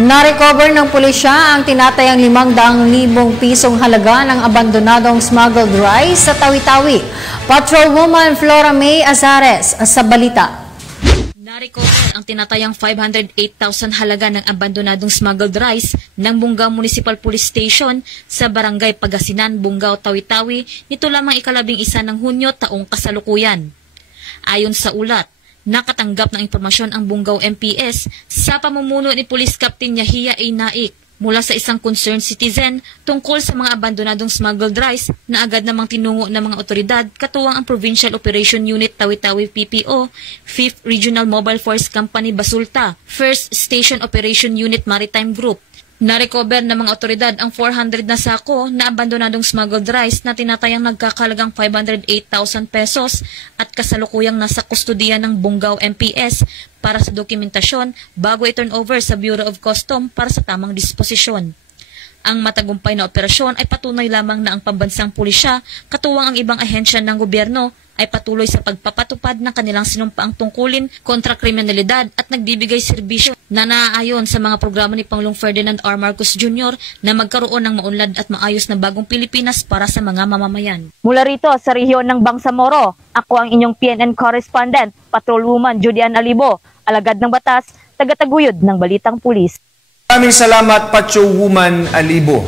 Na-recover ng pulisya ang tinatayang 500,000 pisong halaga ng abandonadong smuggled rice sa Tawi-Tawi. Patrolwoman Flora May Azares sa balita. Na-recover ang tinatayang 508,000 halaga ng abandonadong smuggled rice ng Bungaw Municipal Police Station sa Barangay Pagasinan, Bungaw, Tawi-Tawi nito lamang ika-11 ng Hunyo taong kasalukuyan. Ayon sa ulat, nakatanggap ng impormasyon ang Bungaw MPS sa pamumuno ni Police Captain Yahia A. Naik mula sa isang concerned citizen tungkol sa mga abandonadong smuggled rice na agad namang tinungo ng mga otoridad katuwang ang Provincial Operation Unit Tawi-Tawi PPO, 5th Regional Mobile Force Company Basulta, 1st Station Operation Unit Maritime Group. Na-recover ng mga otoridad ang 400 na sako na abandonadong smuggled rice na tinatayang nagkakalagang 508,000 pesos at kasalukuyang nasa kustudiya ng Bungaw MPS para sa dokumentasyon bago i-turn over sa Bureau of Custom para sa tamang disposisyon. Ang matagumpay na operasyon ay patunay lamang na ang pambansang pulisya, katuwang ang ibang ahensya ng gobyerno, ay patuloy sa pagpapatupad ng kanilang sinumpaang tungkulin kontra kriminalidad at nagbibigay serbisyo na naaayon sa mga programa ni Pangulong Ferdinand R. Marcos Jr. na magkaroon ng maunlad at maayos na bagong Pilipinas para sa mga mamamayan. Mula rito sa rehiyon ng Bangsamoro, ako ang inyong PNN correspondent, Patrolwoman Judian Alibo, alagad ng batas, tagataguyod ng Balitang Pulis. Maraming salamat, Patrolwoman Alibo.